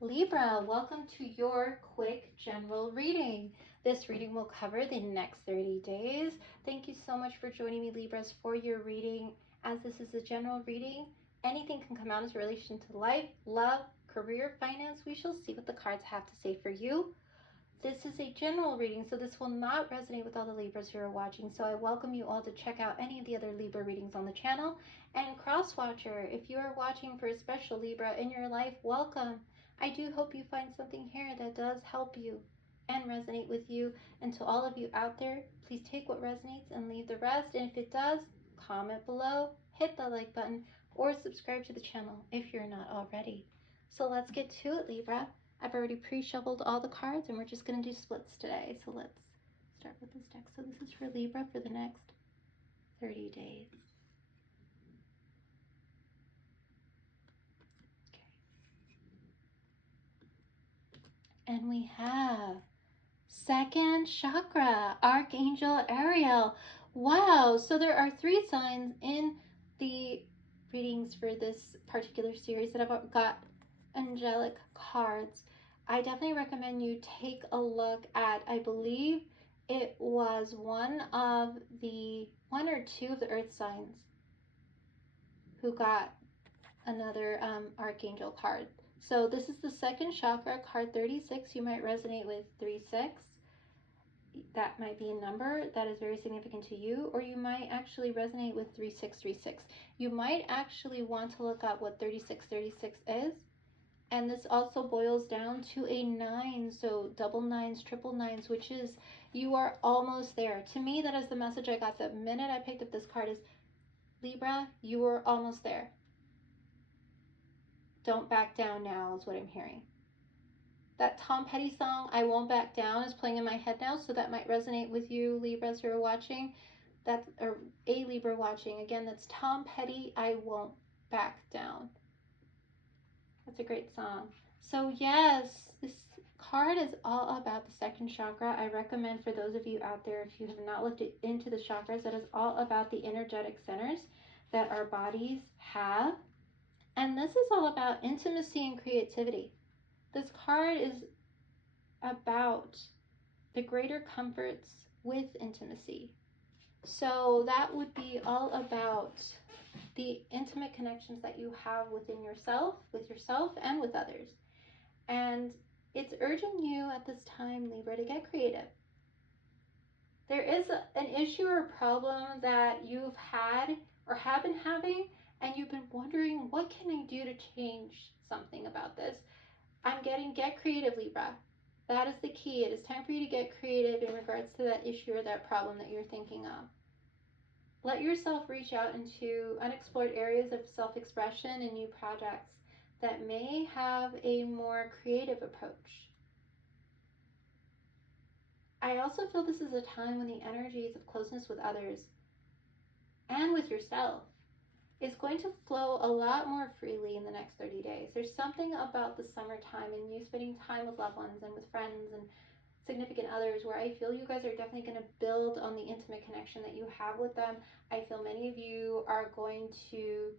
Libra, welcome to your quick general reading. This reading will cover the next 30 days. Thank you so much for joining me, Libras, for your reading. As this is a general reading, anything can come out as relation to life, love, career, finance. We shall see what the cards have to say for you. This is a general reading, so this will not resonate with all the Libras who are watching. So I welcome you all to check out any of the other Libra readings on the channel. And cross-watcher, if you are watching for a special Libra in your life, welcome. I do hope you find something here that does help you and resonate with you. And to all of you out there, please take what resonates and leave the rest. And if it does, comment below, hit the like button, or subscribe to the channel if you're not already. So let's get to it, Libra. I've already pre-shuffled all the cards and we're just going to do splits today. So let's start with this deck. So this is for Libra for the next 30 days. Okay. And we have second chakra, Archangel Ariel. Wow, so there are 3 signs in the readings for this particular series that I've got angelic cards. I definitely recommend you take a look at, I believe it was one or two of the earth signs who got another archangel card. So this is the second chakra, card 36. You might resonate with 36. That might be a number that is very significant to you, or you might actually resonate with 3636. You might actually want to look up what 3636 is. And this also boils down to a 9, so double nines, triple nines, which is you are almost there. To me, that is the message I got the minute I picked up this card is, Libra, you are almost there. Don't back down now is what I'm hearing. That Tom Petty song, I Won't Back Down, is playing in my head now, so that might resonate with you, Libras, who are watching. That's or a Libra watching. Again, that's Tom Petty, I Won't Back Down. That's a great song. So yes, this card is all about the second chakra. I recommend for those of you out there, if you have not looked into the chakras, that is all about the energetic centers that our bodies have. And this is all about intimacy and creativity. This card is about the greater comforts with intimacy. So that would be all about the intimate connections that you have within yourself, with yourself, and with others. And it's urging you at this time, Libra, to get creative. There is an issue or problem that you've had or have been having, and you've been wondering, what can I do to change something about this? I'm getting get creative, Libra. That is the key. It is time for you to get creative in regards to that issue or that problem that you're thinking of. Let yourself reach out into unexplored areas of self-expression and new projects that may have a more creative approach. I also feel this is a time when the energies of closeness with others and with yourself is going to flow a lot more freely in the next 30 days. There's something about the summertime and you spending time with loved ones and with friends and significant others where I feel you guys are definitely going to build on the intimate connection that you have with them. I feel many of you are going to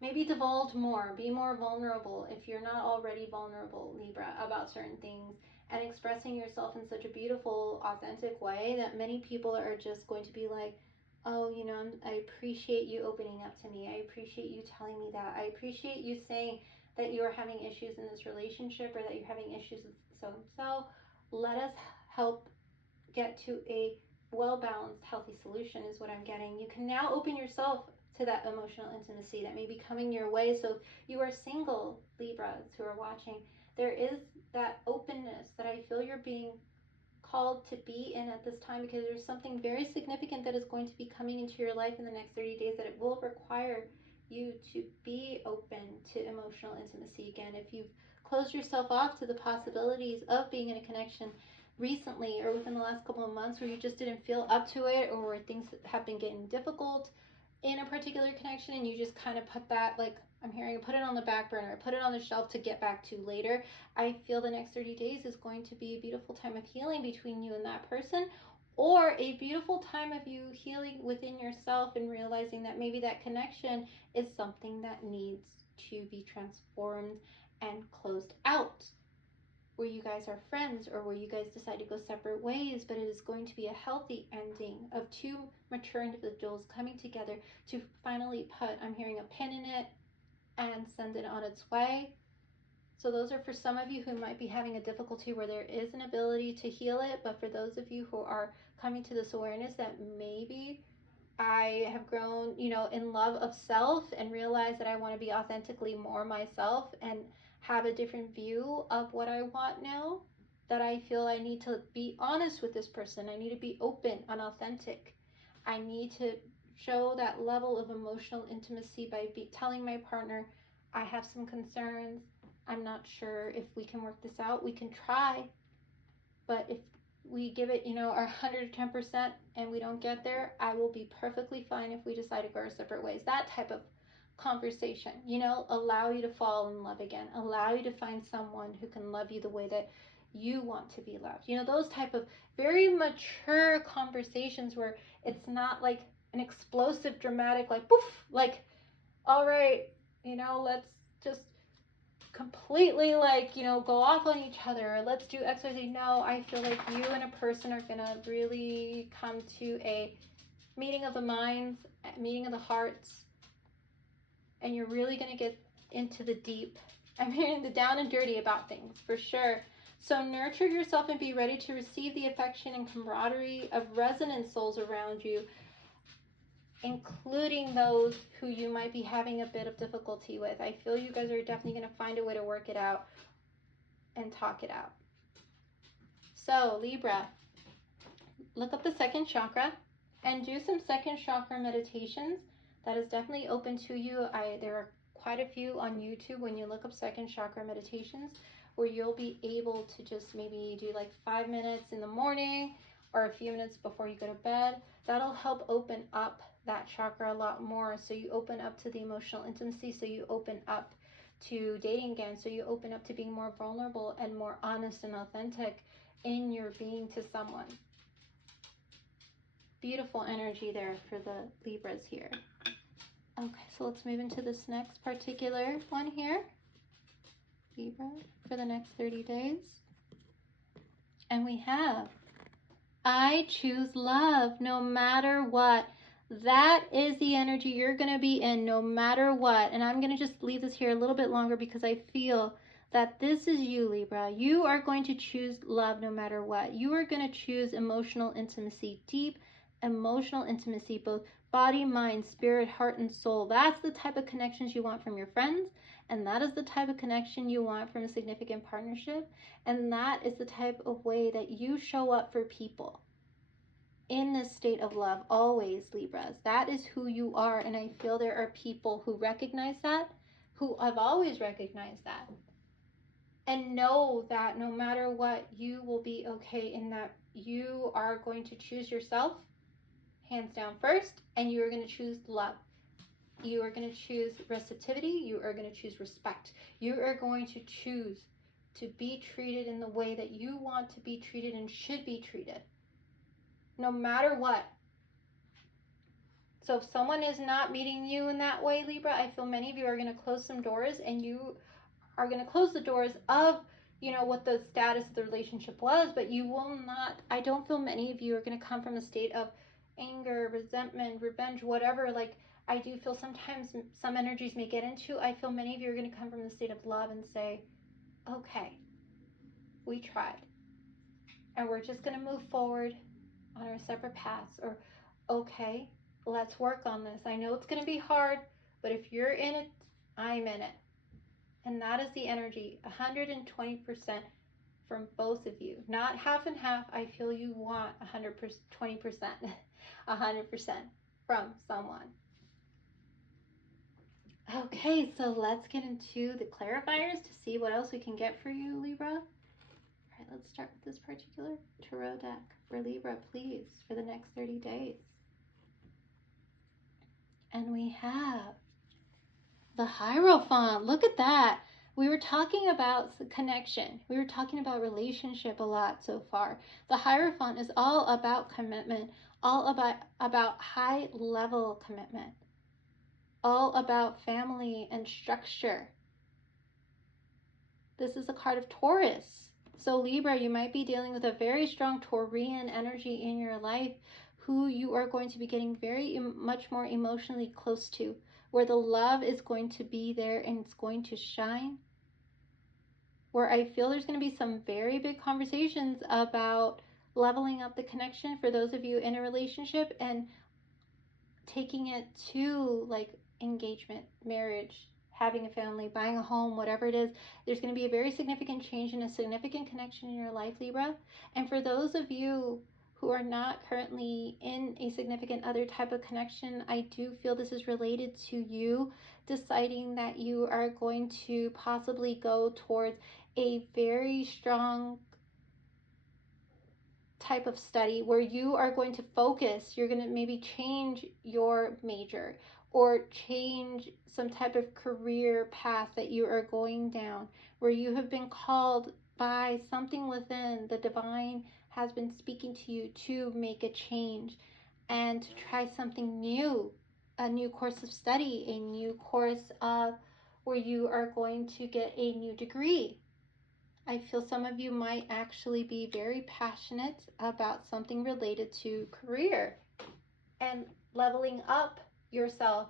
maybe divulge more, be more vulnerable if you're not already vulnerable, Libra, about certain things, and expressing yourself in such a beautiful, authentic way that many people are just going to be like, oh, you know, I appreciate you opening up to me. I appreciate you telling me that. I appreciate you saying that you are having issues in this relationship or that you're having issues with so-and-so. Let us help get to a well-balanced, healthy solution is what I'm getting. You can now open yourself to that emotional intimacy that may be coming your way. So you are single, Libras, who are watching. There is that openness that I feel you're being called to be in at this time, because there's something very significant that is going to be coming into your life in the next 30 days that it will require you to be open to emotional intimacy again. If you've closed yourself off to the possibilities of being in a connection recently or within the last couple of months where you just didn't feel up to it, or where things have been getting difficult in a particular connection and you just kind of put that, like I'm hearing, put it on the back burner, put it on the shelf to get back to later, I feel the next 30 days is going to be a beautiful time of healing between you and that person, or a beautiful time of you healing within yourself and realizing that maybe that connection is something that needs to be transformed and closed out, where you guys are friends or where you guys decide to go separate ways, but it is going to be a healthy ending of two mature individuals coming together to finally put, I'm hearing, a pin in it and send it on its way. So those are for some of you who might be having a difficulty where there is an ability to heal it, but for those of you who are coming to this awareness that maybe I have grown, in love of self and realized that I want to be authentically more myself and have a different view of what I want now, that I feel I need to be honest with this person. I need to be open and authentic. I need to show that level of emotional intimacy by telling my partner, I have some concerns. I'm not sure if we can work this out. We can try, but if we give it, our 110% and we don't get there, I will be perfectly fine if we decide to go our separate ways. That type of conversation, allow you to fall in love again, allow you to find someone who can love you the way that you want to be loved. Those type of very mature conversations where it's not like an explosive, dramatic, like poof, like, all right, let's just completely go off on each other, let's do XYZ. No, I feel like you and a person are gonna really come to a meeting of the minds, a meeting of the hearts, and you're really gonna get into the deep, the down and dirty about things for sure. So nurture yourself and be ready to receive the affection and camaraderie of resonant souls around you, including those who you might be having a bit of difficulty with. I feel you guys are definitely going to find a way to work it out and talk it out. So Libra, look up the second chakra and do some second chakra meditations. That is definitely open to you. There are quite a few on YouTube when you look up second chakra meditations, where you'll be able to just maybe do like 5 minutes in the morning or a few minutes before you go to bed. That'll help open up that chakra a lot more. So you open up to the emotional intimacy, so you open up to dating again, so you open up to being more vulnerable and more honest and authentic in your being to someone. Beautiful energy there for the Libras here. Okay, so let's move into this next particular one here, Libra, for the next 30 days. And we have, I choose love no matter what. That is the energy you're going to be in no matter what. And I'm going to just leave this here a little bit longer because I feel that this is you, Libra. You are going to choose love no matter what. You are going to choose emotional intimacy, deep emotional intimacy, both body, mind, spirit, heart, and soul. That's the type of connections you want from your friends. And that is the type of connection you want from a significant partnership. And that is the type of way that you show up for people in this state of love, always, Libras. That is who you are. And I feel there are people who recognize that, who have always recognized that, and know that no matter what, you will be okay, in that you are going to choose yourself hands down first, and you are going to choose love. You are going to choose receptivity. You are going to choose respect. You are going to choose to be treated in the way that you want to be treated and should be treated, no matter what. So if someone is not meeting you in that way, Libra, I feel many of you are going to close some doors, and you are going to close the doors of, what the status of the relationship was, but you will not, I don't feel many of you are going to come from a state of anger, resentment, revenge, whatever. Like, I do feel sometimes some energies may get into, I feel many of you are going to come from the state of love and say, okay, we tried, and we're just going to move forward on our separate paths. Or, okay, let's work on this. I know it's going to be hard, but if you're in it, I'm in it. And that is the energy, 120% from both of you. Not half and half. I feel you want 120%, 100% from someone. Okay, so let's get into the clarifiers to see what else we can get for you, Libra. All right, let's start with this particular tarot deck for Libra, please, for the next 30 days. And we have the Hierophant. Look at that. We were talking about connection. We were talking about relationship a lot so far. The Hierophant is all about commitment, all about high level commitment. all about family and structure. This is a card of Taurus. So Libra, you might be dealing with a very strong Taurian energy in your life who you are going to be getting very much more emotionally close to, where the love is going to be there and it's going to shine. Where I feel there's going to be some very big conversations about leveling up the connection for those of you in a relationship and taking it to like engagement, marriage, having a family, buying a home, whatever it is. There's going to be a very significant change and a significant connection in your life, Libra. And for those of you who are not currently in a significant other type of connection, I do feel this is related to you deciding that you are going to possibly go towards a very strong type of study where you are going to focus, you're going to maybe change your major or change some type of career path that you are going down, where you have been called by something within the divine has been speaking to you to make a change and to try something new, a new course of study, a new course of where you are going to get a new degree. I feel some of you might actually be very passionate about something related to career and leveling up yourself.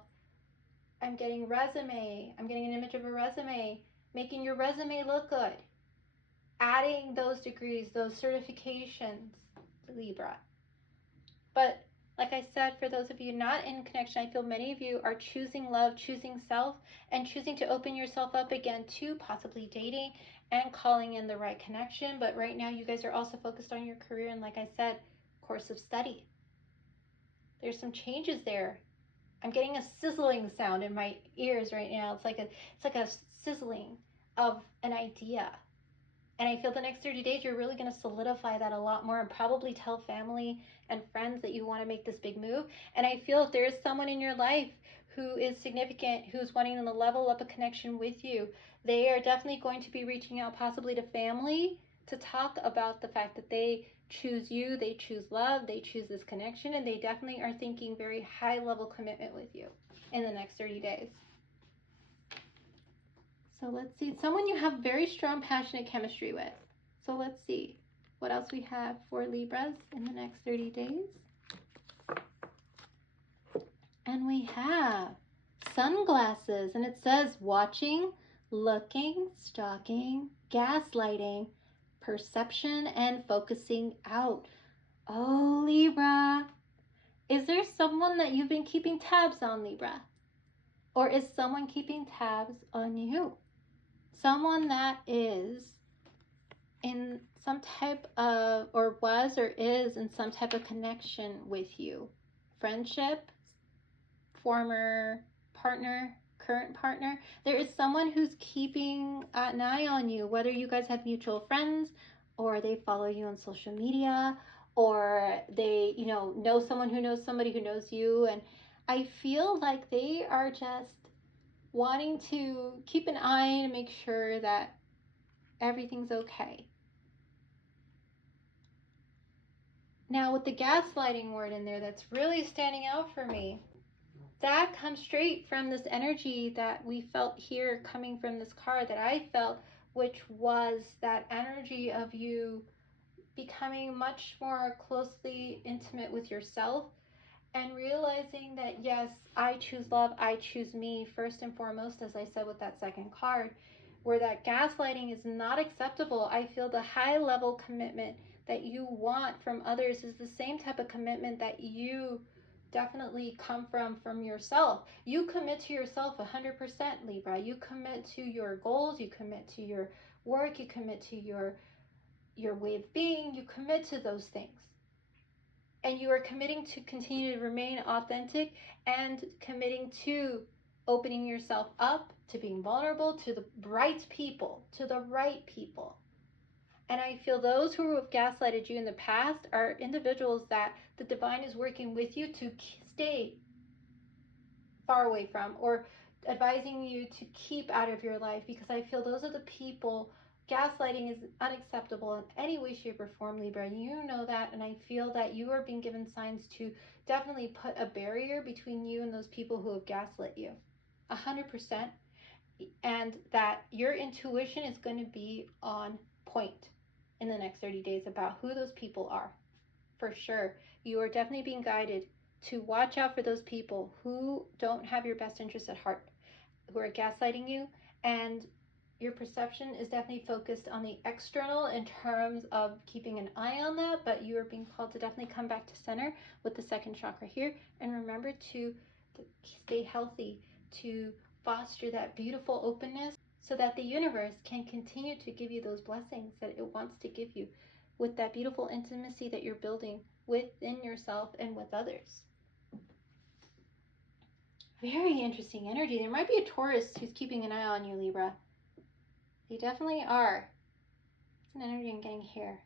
I'm getting resume. I'm getting an image of a resume, making your resume look good, adding those degrees, those certifications, Libra. But like I said, for those of you not in connection, I feel many of you are choosing love, choosing self, and choosing to open yourself up again to possibly dating and calling in the right connection. But right now, you guys are also focused on your career and, like I said, course of study. There's some changes there. I'm getting a sizzling sound in my ears right now. It's like a sizzling of an idea. And I feel the next 30 days, you're really going to solidify that a lot more and probably tell family and friends that you want to make this big move. And I feel if there is someone in your life who is significant, who's wanting to level up a connection with you, they are definitely going to be reaching out possibly to family to talk about the fact that they choose you, they choose love, they choose this connection, and they definitely are thinking very high level commitment with you in the next 30 days. So let's see, someone you have very strong, passionate chemistry with. So let's see what else we have for Libras in the next 30 days. And we have sunglasses, and it says watching, looking, stalking, gaslighting, perception, and focusing out. Oh, Libra. Is there someone that you've been keeping tabs on, Libra? Or is someone keeping tabs on you? Someone that is in some type of, or was or is in some type of connection with you. Friendship, former partner, current partner. There is someone who's keeping an eye on you, whether you guys have mutual friends or they follow you on social media or they, know someone who knows somebody who knows you. And I feel like they are just wanting to keep an eye and make sure that everything's okay. Now, with the gaslighting word in there, that's really standing out for me. That comes straight from this energy that we felt here coming from this card that I felt, which was that energy of you becoming much more closely intimate with yourself and realizing that, yes, I choose love, I choose me first and foremost, as I said with that second card, where that gaslighting is not acceptable. I feel the high level commitment that you want from others is the same type of commitment that you definitely come from yourself. You commit to yourself 100%, Libra. You commit to your goals, you commit to your work, you commit to your way of being, you commit to those things. And you are committing to continue to remain authentic and committing to opening yourself up, to being vulnerable to the right people, And I feel those who have gaslighted you in the past are individuals that the divine is working with you to stay far away from, or advising you to keep out of your life, because I feel those are the people Gaslighting is unacceptable in any way, shape, or form, Libra. You know that, and I feel that you are being given signs to definitely put a barrier between you and those people who have gaslit you. 100%. And that your intuition is going to be on point in the next 30 days about who those people are. For sure. You are definitely being guided to watch out for those people who don't have your best interest at heart, who are gaslighting you, and your perception is definitely focused on the external in terms of keeping an eye on that, but you are being called to definitely come back to center with the second chakra here, and remember to stay healthy, to foster that beautiful openness so that the universe can continue to give you those blessings that it wants to give you with that beautiful intimacy that you're building within yourself and with others. Very interesting energy. There might be a Taurus who's keeping an eye on you, Libra. They definitely are. It's an energy I'm getting here.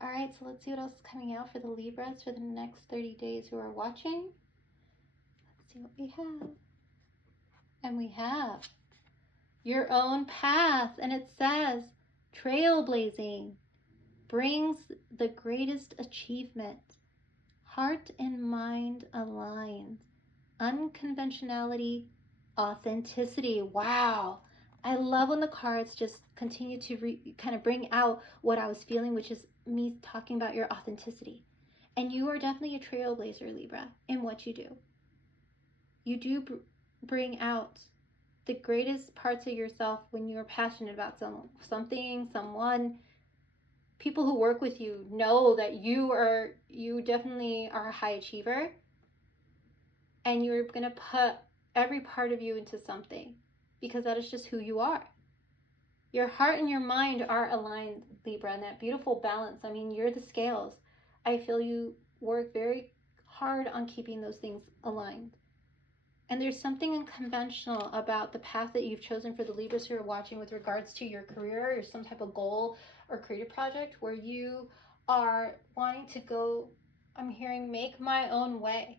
All right, so let's see what else is coming out for the Libras for the next 30 days who are watching. Let's see what we have. And we have your own path. And it says, trailblazing brings the greatest achievement. Heart and mind aligned. Unconventionality, authenticity. Wow. I love when the cards just continue to kind of bring out what I was feeling, which is me talking about your authenticity. And you are definitely a trailblazer, Libra, in what you do. You do bring out the greatest parts of yourself when you're passionate about something, someone. People who work with you know that you definitely are a high achiever, and you're going to put every part of you into something because that is just who you are. Your heart and your mind are aligned, Libra, and that beautiful balance. I mean, you're the scales. I feel you work very hard on keeping those things aligned. And there's something unconventional about the path that you've chosen for the Libras who are watching with regards to your career or some type of goal or creative project where you are wanting to go, I'm hearing, make my own way.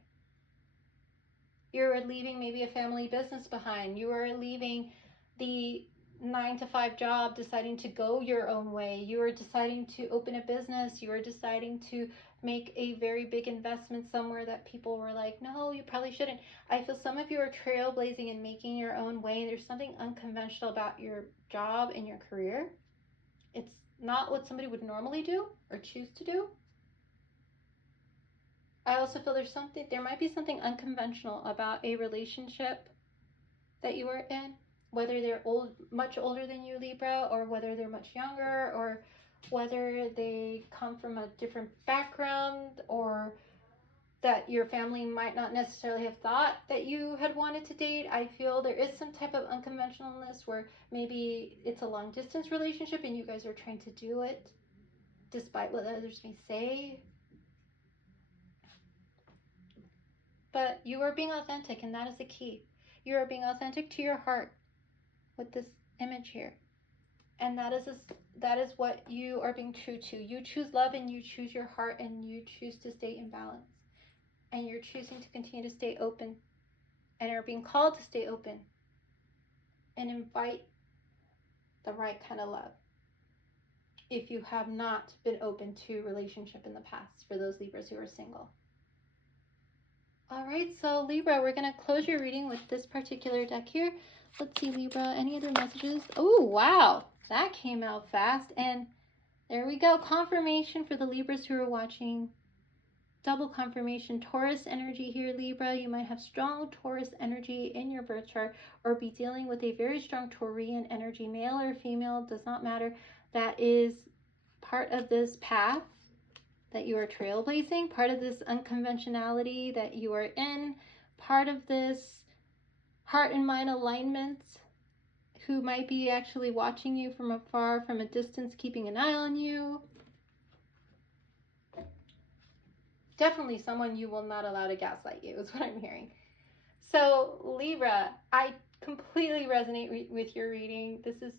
You're leaving maybe a family business behind. You are leaving the 9-to-5 job, deciding to go your own way. You are deciding to open a business. You are deciding to make a very big investment somewhere that people were like, no, you probably shouldn't. I feel some of you are trailblazing and making your own way. There's something unconventional about your job and your career. It's not what somebody would normally do or choose to do. I also feel there might be something unconventional about a relationship that you are in, whether they're much older than you, Libra, or whether they're much younger, or whether they come from a different background, or that your family might not necessarily have thought that you had wanted to date. I feel there is some type of unconventionalness where maybe it's a long distance relationship and you guys are trying to do it despite what others may say. But you are being authentic, and that is the key. You are being authentic to your heart with this image here. And that is what you are being true to. You choose love, and you choose your heart, and you choose to stay in balance. And you're choosing to continue to stay open, and are being called to stay open and invite the right kind of love. If you have not been open to relationship in the past, for those Libras who are single. All right, so Libra, we're going to close your reading with this particular deck here. Let's see, Libra, any other messages? Oh, wow, that came out fast. And there we go, confirmation for the Libras who are watching. Double confirmation, Taurus energy here, Libra. You might have strong Taurus energy in your birth chart or be dealing with a very strong Taurian energy, male or female, does not matter. That is part of this path that you are trailblazing, part of this unconventionality that you are in, part of this heart and mind alignment, who might be actually watching you from afar, from a distance, keeping an eye on you. Definitely someone you will not allow to gaslight you is what I'm hearing. So Libra, I completely resonate with your reading. This is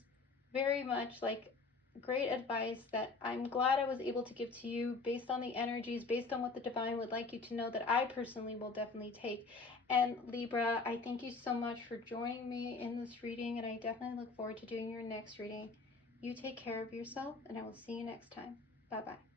very much like great advice that I'm glad I was able to give to you based on the energies, based on what the divine would like you to know, that I personally will definitely take. And Libra, I thank you so much for joining me in this reading, and I definitely look forward to doing your next reading. You take care of yourself, and I will see you next time. Bye bye.